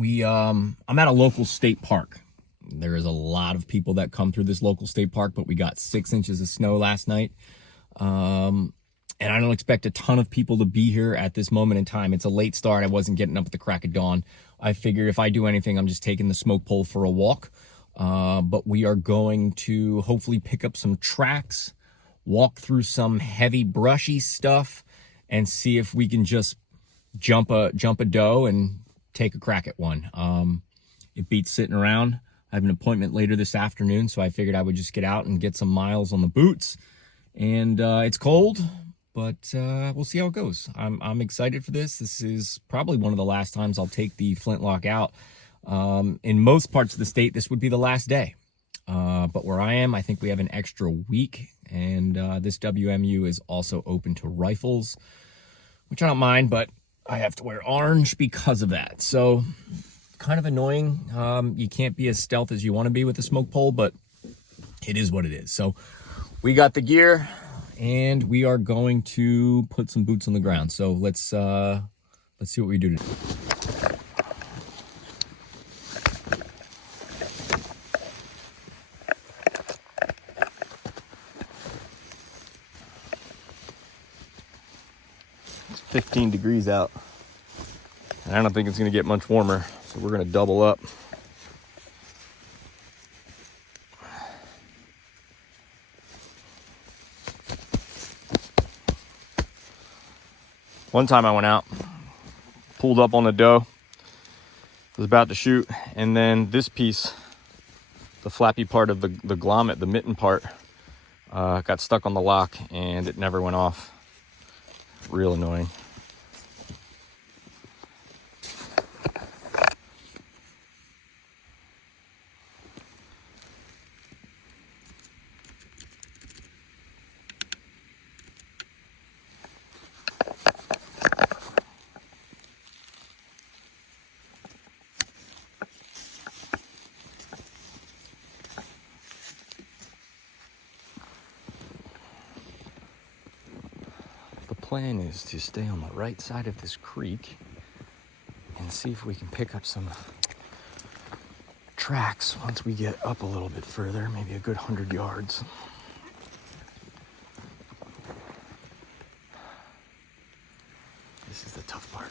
I'm at a local state park. There is a lot of people that come through this local state park, but we got 6 inches of snow last night. And I don't expect a ton of people to be here at this moment in time. It's a late start. I wasn't getting up at the crack of dawn. I figured if I do anything, I'm just taking the smoke pole for a walk. But we are going to hopefully pick up some tracks, walk through some heavy brushy stuff, and see if we can just jump a doe and take a crack at one. It beats sitting around. I have an appointment later this afternoon, so I figured I would just get out and get some miles on the boots. And it's cold, but we'll see how it goes. I'm excited for this. This is probably one of the last times I'll take the flintlock out. In most parts of the state, this would be the last day. But where I am, I think we have an extra week, and this WMU is also open to rifles, which I don't mind, but I have to wear orange because of that. So kind of annoying. You can't be as stealth as you want to be with the smoke pole, but it is what it is. So we got the gear and we are going to put some boots on the ground. So let's see what we do today. It's 15 degrees out, and I don't think it's going to get much warmer. So we're going to double up. One time I went out, pulled up on the doe, was about to shoot, and then this piece, the flappy part of the grommet, the mitten part, got stuck on the lock and it never went off. Real annoying. The plan is to stay on the right side of this creek and see if we can pick up some tracks once we get up a little bit further, maybe a good 100 yards. This is the tough part.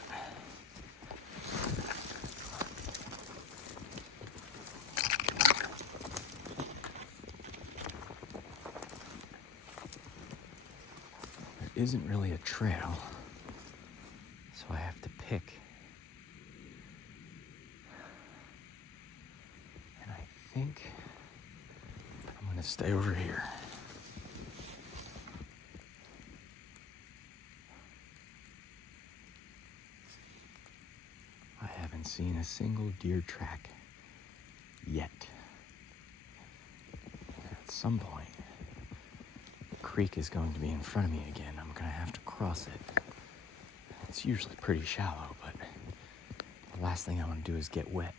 Isn't really a trail, so I have to pick. And I think I'm gonna stay over here. I haven't seen a single deer track yet. At some point, creek is going to be in front of me again. I'm gonna have to cross it. It's usually pretty shallow, but the last thing I want to do is get wet.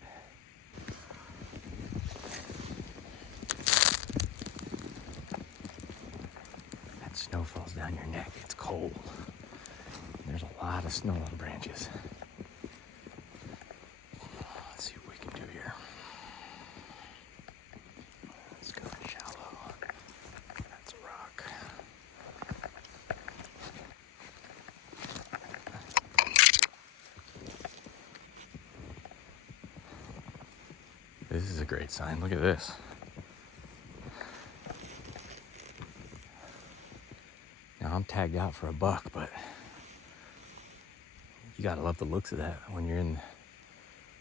That snow falls down your neck. It's cold. There's a lot of snow on branches. Let's see what we can do here. Let's go shallow. That's a rock. This is a great sign. Look at this. Now I'm tagged out for a buck, but you gotta love the looks of that when you're in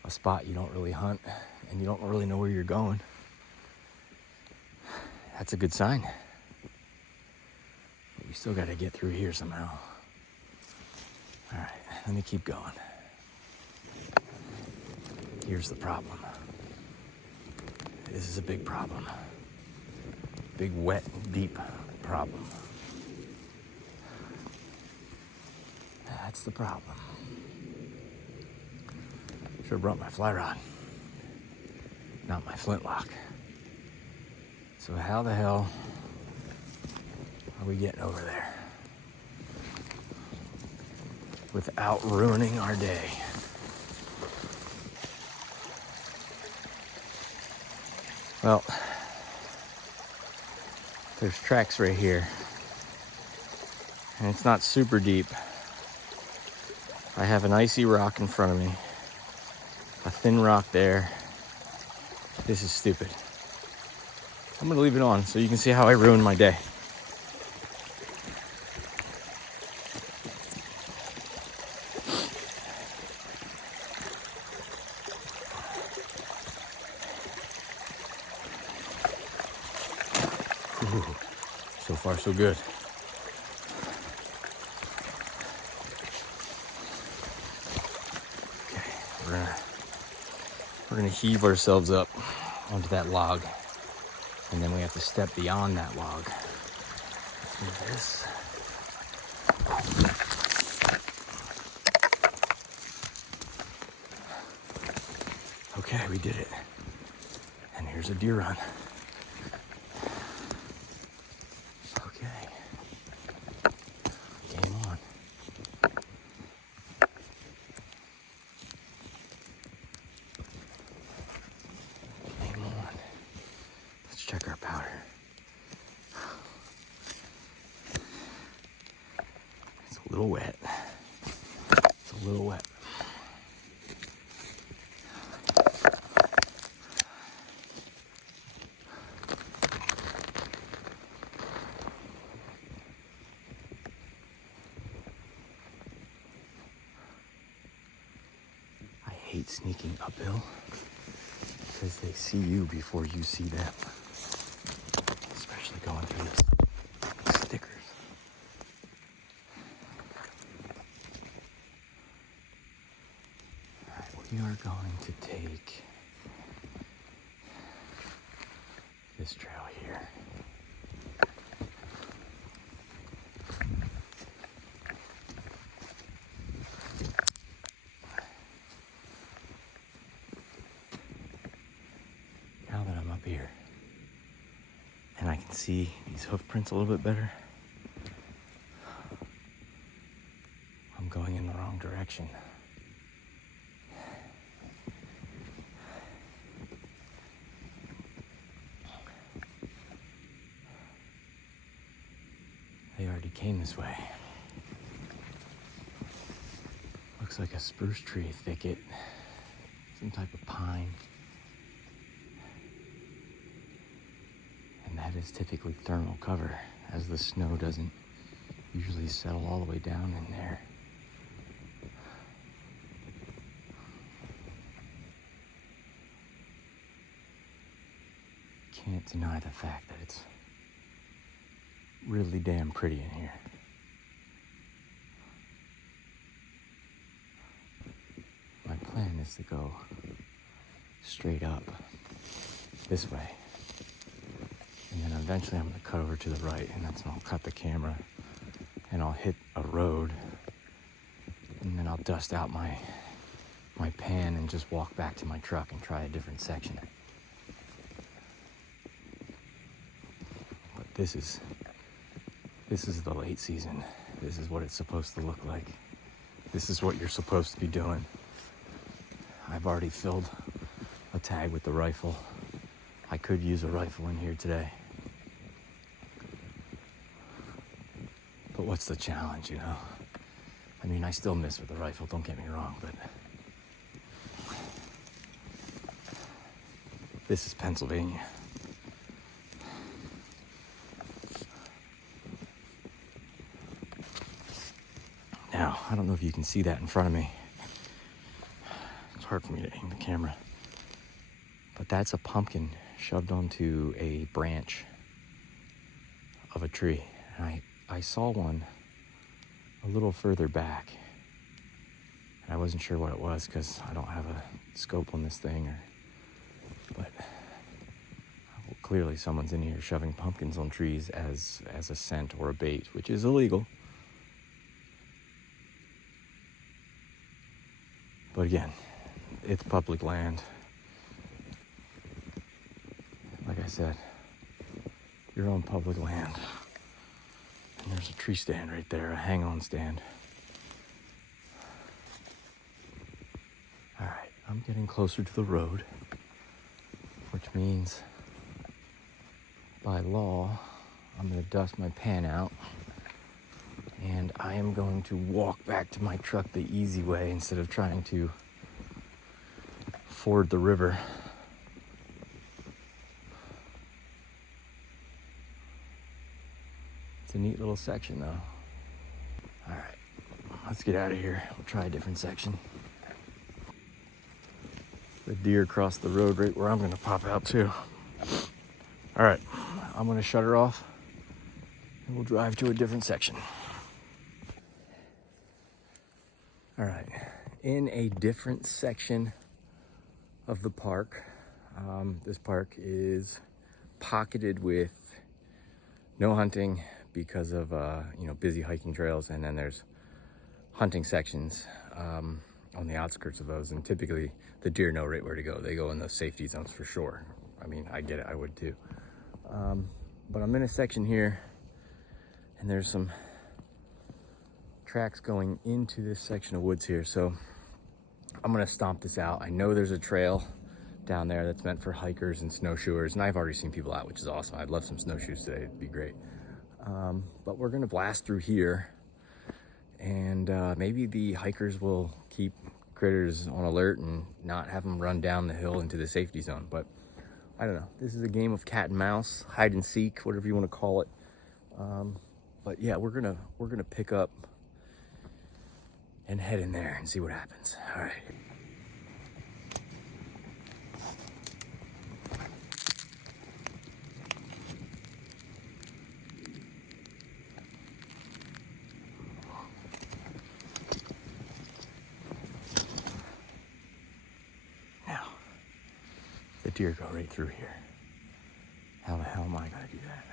a spot you don't really hunt and you don't really know where you're going. That's a good sign. But we still gotta get through here somehow. All right, let me keep going. Here's the problem. This is a big problem. Big, wet, deep problem. That's the problem. Should have brought my fly rod, not my flintlock. So how the hell are we getting over there without ruining our day? Well, there's tracks right here, and it's not super deep. I have an icy rock in front of me, a thin rock there. This is stupid. I'm gonna leave it on so you can see how I ruined my day. Ooh, so far so good. Okay, we're gonna heave ourselves up onto that log, and then we have to step beyond that log. Let's do this. Okay, we did it. And here's a deer run. Okay. Game on. Game on. Let's check our powder. It's a little wet. It's a little wet. I hate sneaking uphill because they see you before you see them, especially going through this stickers. All right, we are going to take this trail here. Now that I'm up here and I can see these hoof prints a little bit better, I'm going in the wrong direction. They already came this way. Looks like a spruce tree thicket, some type of pine. And that is typically thermal cover, as the snow doesn't usually settle all the way down in there. Can't deny the fact that it's really damn pretty in here. My plan is to go straight up this way, and then eventually I'm going to cut over to the right, and that's when I'll cut the camera and I'll hit a road, and then I'll dust out my pan and just walk back to my truck and try a different section. But this is the late season. This is what it's supposed to look like. This is what you're supposed to be doing. I've already filled a tag with the rifle. I could use a rifle in here today. But what's the challenge, you know? I mean, I still miss with the rifle, don't get me wrong, but this is Pennsylvania. Now, I don't know if you can see that in front of me. It's hard for me to aim the camera. But that's a pumpkin shoved onto a branch of a tree. And I saw one a little further back. And I wasn't sure what it was because I don't have a scope on this thing. But clearly someone's in here shoving pumpkins on trees as a scent or a bait, which is illegal. But again, it's public land. Like I said, you're on public land. And there's a tree stand right there, a hang-on stand. All right, I'm getting closer to the road, which means by law, I'm gonna dust my pan out and I am going to walk back to my truck the easy way instead of trying to ford the river. It's a neat little section though. All right, let's get out of here. We'll try a different section. The deer crossed the road right where I'm gonna pop out too. All right, I'm gonna shut her off and we'll drive to a different section. All right, in a different section of the park. This park is pocketed with no hunting because of busy hiking trails, and then there's hunting sections on the outskirts of those, and typically the deer know right where to go. They go in those safety zones for sure. I mean, I get it, I would too. But I'm in a section here and there's some tracks going into this section of woods here, so I'm gonna stomp this out. I know there's a trail down there that's meant for hikers and snowshoers, and I've already seen people out, which is awesome. I'd love some snowshoes today, it'd be great. But we're gonna blast through here, and maybe the hikers will keep critters on alert and not have them run down the hill into the safety zone. But I don't know, this is a game of cat and mouse, hide and seek, whatever you want to call it. But yeah, we're gonna pick up and head in there and see what happens. All right. Now, the deer go right through here. How the hell am I gonna do that?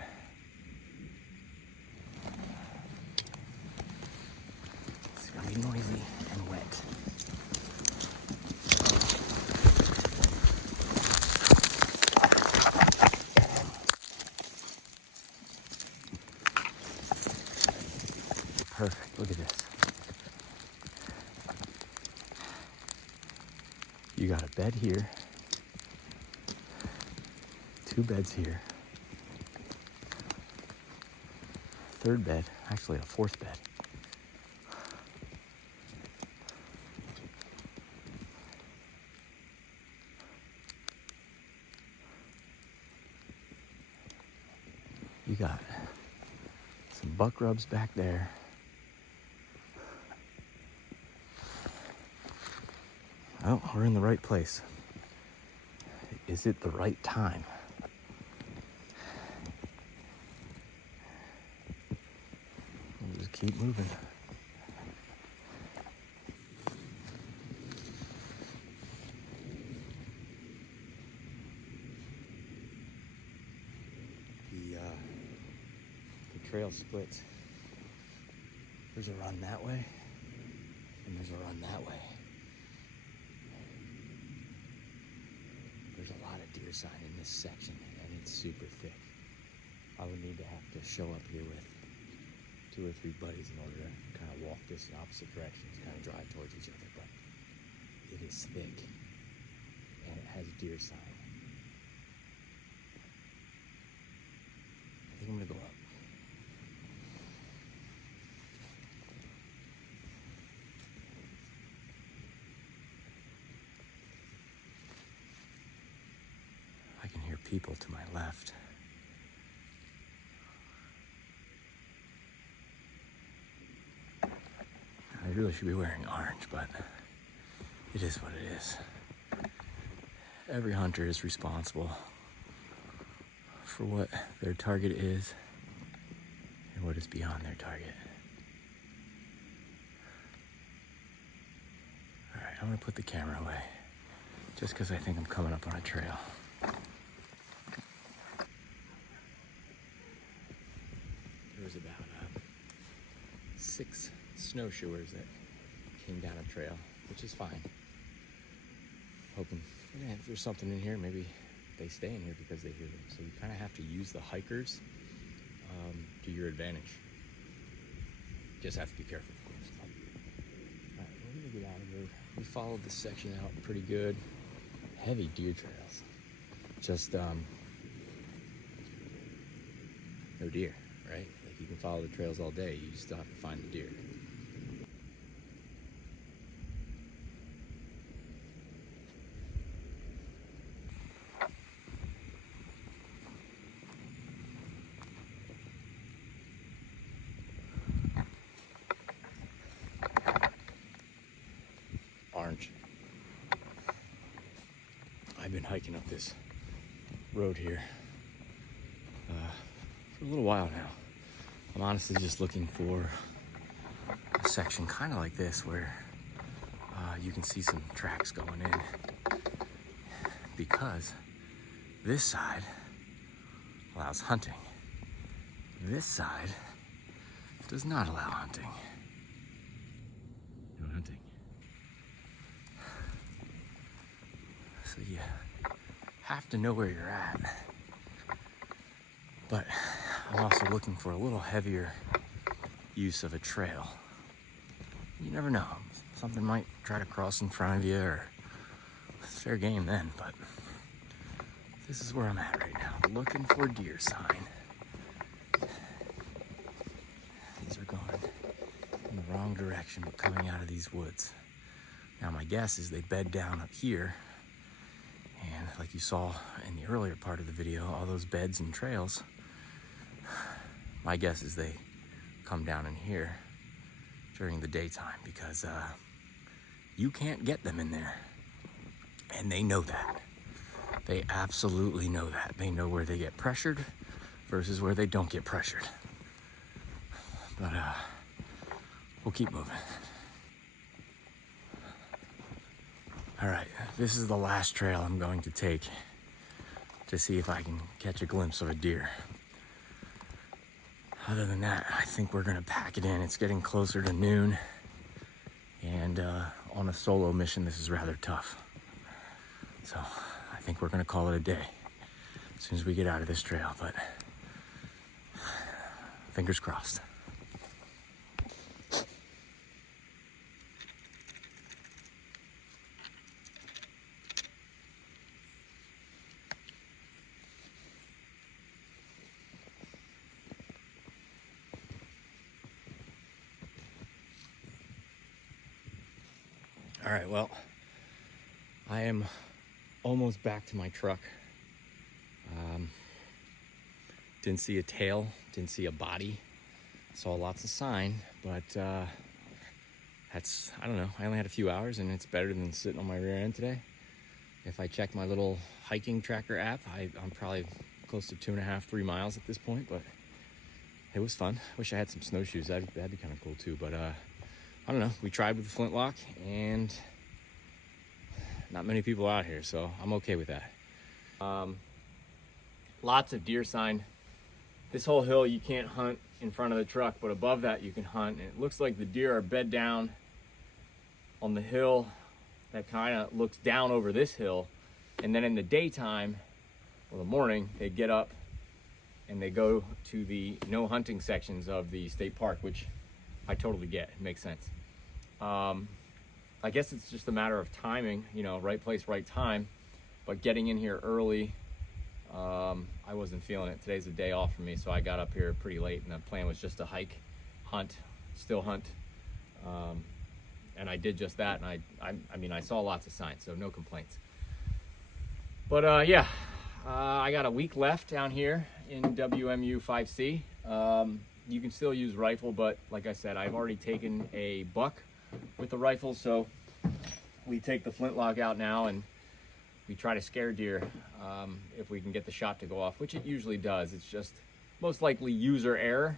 It's gonna be noisy and wet. Perfect, look at this. You got a bed here, 2 beds here, third bed, actually a 4th bed. You got some buck rubs back there. Oh, we're in the right place. Is it the right time? We'll just keep moving. The trail splits. There's a run that way, and there's a run that way. There's a lot of deer sign in this section, and it's super thick. I would need to have to show up here with 2 or 3 buddies in order to kind of walk this in opposite directions, kind of drive towards each other, but it is thick, and it has deer sign. I think I'm gonna go up. I can hear people to my left. I really should be wearing orange, but it is what it is. Every hunter is responsible for what their target is and what is beyond their target. All right, I'm gonna put the camera away just because I think I'm coming up on a trail. There was about 6 snowshoers that came down a trail, which is fine. Hoping, man, if there's something in here, maybe they stay in here because they hear them. So you kind of have to use the hikers to your advantage. Just have to be careful, of course. All right, we're gonna get out of here. We followed this section out pretty good. Heavy deer trails. Just no deer, right? Like, you can follow the trails all day, you still have to find the deer. Orange. I've been hiking up this road here for a little while now. I'm honestly just looking for a section kind of like this where you can see some tracks going in, because this side allows hunting. This side does not allow hunting. No hunting. So you have to know where you're at. But I'm also looking for a little heavier use of a trail. You never know. Something might try to cross in front of you, or it's fair game then, but this is where I'm at right now. Looking for deer sign. These are going in the wrong direction, but coming out of these woods. Now my guess is they bed down up here, and like you saw in the earlier part of the video, all those beds and trails, my guess is they come down in here during the daytime, because you can't get them in there. And they know that. They absolutely know that. They know where they get pressured versus where they don't get pressured. But we'll keep moving. All right, this is the last trail I'm going to take to see if I can catch a glimpse of a deer. Other than that, I think we're gonna pack it in. It's getting closer to noon, and on a solo mission, this is rather tough. So I think we're gonna call it a day as soon as we get out of this trail, but fingers crossed. All right, well, I am almost back to my truck. Didn't see a tail, didn't see a body. Saw lots of sign, but that's, I don't know, I only had a few hours, and it's better than sitting on my rear end today. If I check my little hiking tracker app, I'm probably close to 2.5, 3 miles at this point, but it was fun. Wish I had some snowshoes, that'd be kind of cool too, but I don't know, we tried with the flintlock, and not many people out here, so I'm okay with that. Lots of deer sign. This whole hill you can't hunt in front of the truck, but above that you can hunt. And it looks like the deer are bed down on the hill that kind of looks down over this hill. And then in the daytime or the morning, they get up and they go to the no hunting sections of the state park, which I totally get. It makes sense. I guess it's just a matter of timing, you know, right place, right time. But getting in here early, I wasn't feeling it. Today's a day off for me, so I got up here pretty late, and the plan was just to hike, hunt, still hunt. And I did just that, and I mean, I saw lots of signs, so no complaints. But yeah, I got a week left down here in WMU 5C. You can still use rifle, but like I said, I've already taken a buck with the rifle, so we take the flintlock out now and we try to scare deer if we can get the shot to go off, which it usually does. It's just most likely user error.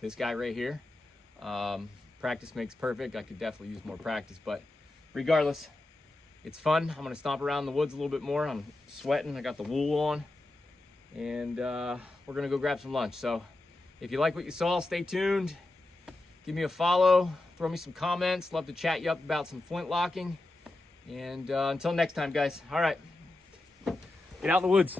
This guy right here. Practice makes perfect. I could definitely use more practice, but regardless, it's fun. I'm gonna stomp around the woods a little bit more. I'm sweating, I got the wool on, and we're gonna go grab some lunch. So if you like what you saw, stay tuned. Give me a follow, throw me some comments. Love to chat you up about some flintlocking. And until next time, guys. All right, get out in the woods.